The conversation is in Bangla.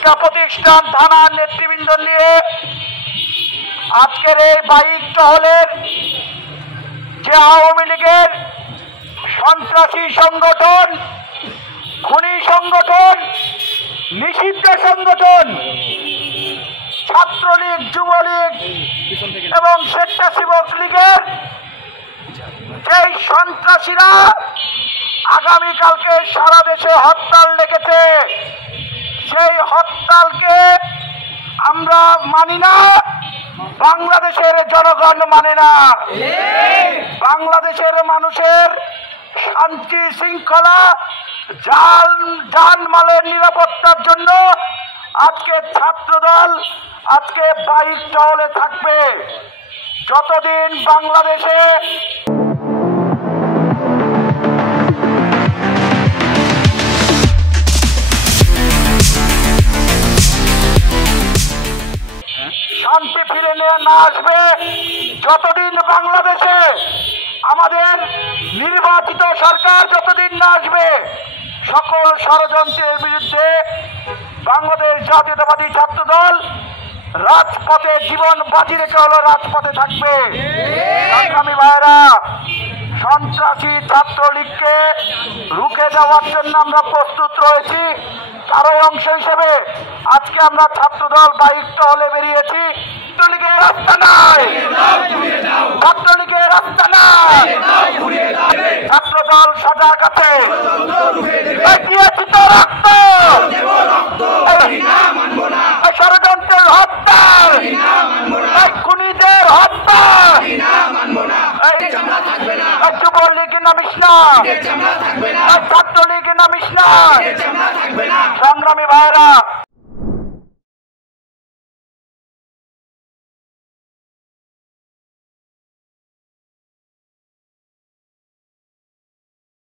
শিক্ষা প্রতিষ্ঠান, থানার নেতৃবৃন্দ নিয়ে আজকের এই বাইক টহলের যে আওয়ামী লীগের সন্ত্রাসী সংগঠন, খুনি সংগঠন, নিষিদ্ধ সংগঠন ছাত্রলীগ, যুবলীগ এবং স্বেচ্ছাসেবক লীগের যেই সন্ত্রাসীরা আগামীকালকে সারা দেশে হরতাল ডেকেছে, সেই হরতালকে আমরা মানি না, বাংলাদেশের জনগণ মানে না। বাংলাদেশের মানুষের শান্তি শৃঙ্খলা, জানমালের নিরাপত্তার জন্য আজকে ছাত্রদল আজকে বাইক টহলে থাকবে। যতদিন বাংলাদেশে শান্তি ফিরে না আসবে, যতদিন বাংলাদেশে আমাদের নির্বাচিত সরকার যতদিন না আসবে, সকল ষড়যন্ত্রের বিরুদ্ধে বাংলাদেশ জাতীয়তাবাদী ছাত্রদল রাজপথে জীবন বাজি রেখে হলো রাজপথে থাকবে। সংগ্রামী ভাইয়েরা, সন্ত্রাসী ছাত্রলীগকে রুখে দেওয়ার জন্য আমরা প্রস্তুত রয়েছি। তারও অংশ হিসেবে আজকে আমরা ছাত্রদল বাইক টহলে বেরিয়েছি। ছাত্রলীগের রাস্তা নাই, ছাত্রলীগের রাস্তা নাই, ছাত্রদল সজাগ আছে। দিয়েছি তো রক্ত, ষড়যন্ত্রের হত্যা, খুনিদের হত্যা, যুবলীগ নামিস না, ছাত্রলীগ নামিস না। সংগ্রামী ভাইয়েরা,